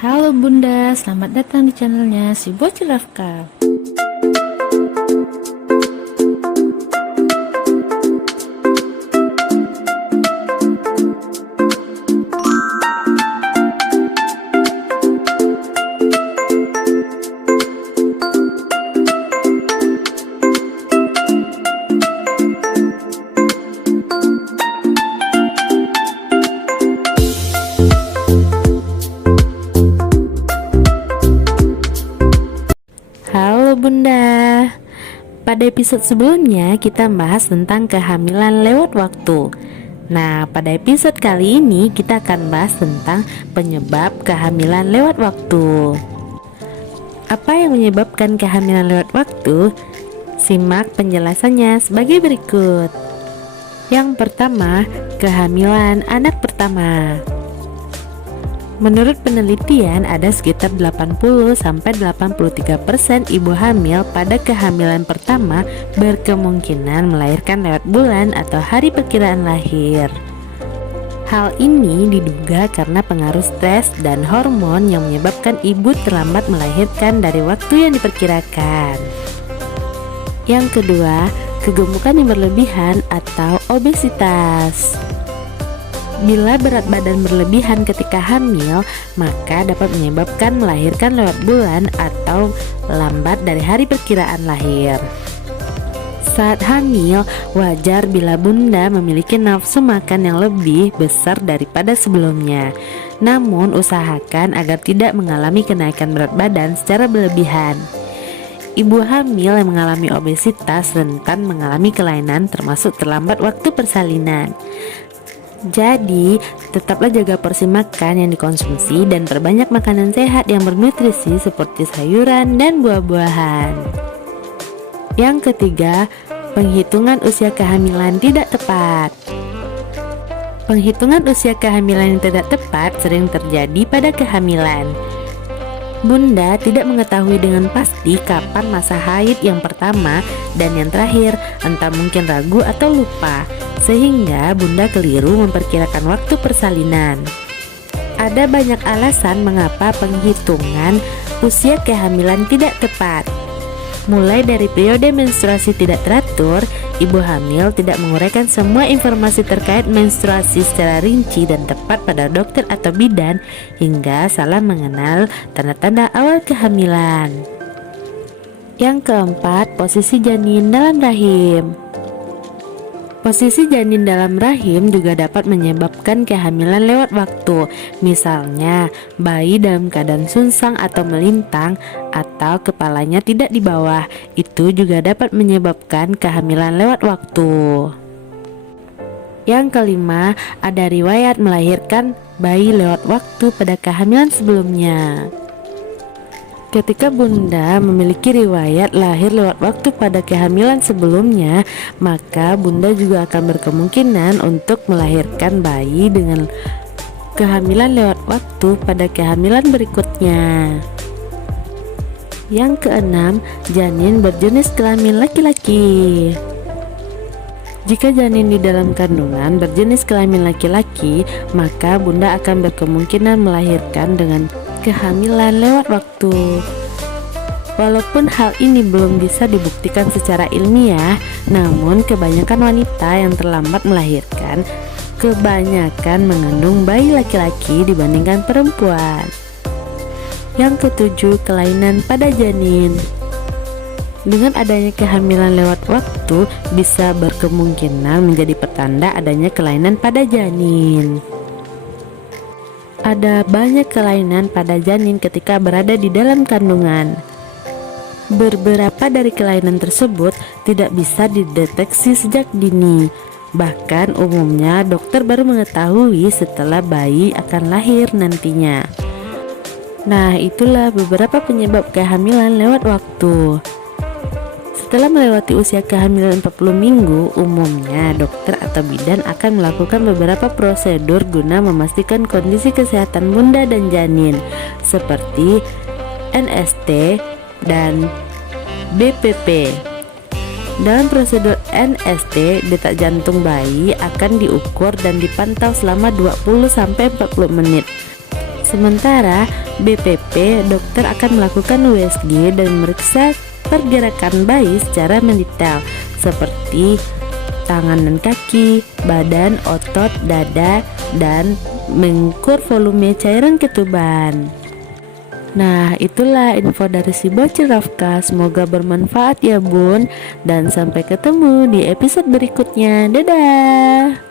Halo Bunda, selamat datang di channelnya si Bocil Rafka. Halo Bunda, pada episode sebelumnya kita bahas tentang kehamilan lewat waktu. Nah, pada episode kali ini kita akan bahas tentang penyebab kehamilan lewat waktu. Apa yang menyebabkan kehamilan lewat waktu? Simak penjelasannya sebagai berikut. Yang pertama, kehamilan anak pertama. Menurut penelitian, ada sekitar 80-83% ibu hamil pada kehamilan pertama berkemungkinan melahirkan lewat bulan atau hari perkiraan lahir. Hal ini diduga karena pengaruh stres dan hormon yang menyebabkan ibu terlambat melahirkan dari waktu yang diperkirakan. Yang kedua, kegemukan yang berlebihan atau obesitas. Bila berat badan berlebihan ketika hamil, maka dapat menyebabkan melahirkan lewat bulan atau lambat dari hari perkiraan lahir. Saat hamil, wajar bila Bunda memiliki nafsu makan yang lebih besar daripada sebelumnya. Namun, usahakan agar tidak mengalami kenaikan berat badan secara berlebihan. Ibu hamil yang mengalami obesitas rentan mengalami kelainan termasuk terlambat waktu persalinan. Jadi, tetaplah jaga porsi makan yang dikonsumsi dan perbanyak makanan sehat yang bernutrisi seperti sayuran dan buah-buahan. Yang ketiga, penghitungan usia kehamilan tidak tepat. Penghitungan usia kehamilan yang tidak tepat sering terjadi pada kehamilan. Bunda tidak mengetahui dengan pasti kapan masa haid yang pertama dan yang terakhir, entah mungkin ragu atau lupa, sehingga Bunda keliru memperkirakan waktu persalinan. Ada banyak alasan mengapa penghitungan usia kehamilan tidak tepat. Mulai dari periode menstruasi tidak teratur, ibu hamil tidak menguraikan semua informasi terkait menstruasi secara rinci dan tepat pada dokter atau bidan, hingga salah mengenal tanda-tanda awal kehamilan. Yang keempat, posisi janin dalam rahim. Posisi janin dalam rahim juga dapat menyebabkan kehamilan lewat waktu. Misalnya, bayi dalam keadaan sungsang atau melintang atau kepalanya tidak di bawah. Itu juga dapat menyebabkan kehamilan lewat waktu. Yang kelima, ada riwayat melahirkan bayi lewat waktu pada kehamilan sebelumnya. Ketika Bunda memiliki riwayat lahir lewat waktu pada kehamilan sebelumnya, maka Bunda juga akan berkemungkinan untuk melahirkan bayi dengan kehamilan lewat waktu pada kehamilan berikutnya. Yang keenam, janin berjenis kelamin laki-laki. Jika janin di dalam kandungan berjenis kelamin laki-laki, maka Bunda akan berkemungkinan melahirkan dengan kehamilan lewat waktu. Walaupun hal ini belum bisa dibuktikan secara ilmiah, namun kebanyakan wanita yang terlambat melahirkan kebanyakan mengandung bayi laki-laki dibandingkan perempuan. Yang ketujuh, kelainan pada janin. Dengan adanya kehamilan lewat waktu bisa berkemungkinan menjadi pertanda adanya kelainan pada janin. Ada banyak kelainan pada janin ketika berada di dalam kandungan. Beberapa dari kelainan tersebut tidak bisa dideteksi sejak dini. Bahkan umumnya dokter baru mengetahui setelah bayi akan lahir nantinya. Nah, itulah beberapa penyebab kehamilan lewat waktu. Setelah melewati usia kehamilan 40 minggu, umumnya dokter atau bidan akan melakukan beberapa prosedur guna memastikan kondisi kesehatan Bunda dan janin, seperti NST dan BPP. Dalam prosedur NST, detak jantung bayi akan diukur dan dipantau selama 20-40 menit. Sementara BPP, dokter akan melakukan USG dan memeriksa pergerakan bayi secara mendetail seperti tangan dan kaki, badan, otot, dada, dan mengukur volume cairan ketuban. Nah, itulah info dari si bocil Rafka. Semoga bermanfaat ya bun. Dan sampai ketemu di episode berikutnya. Dadah.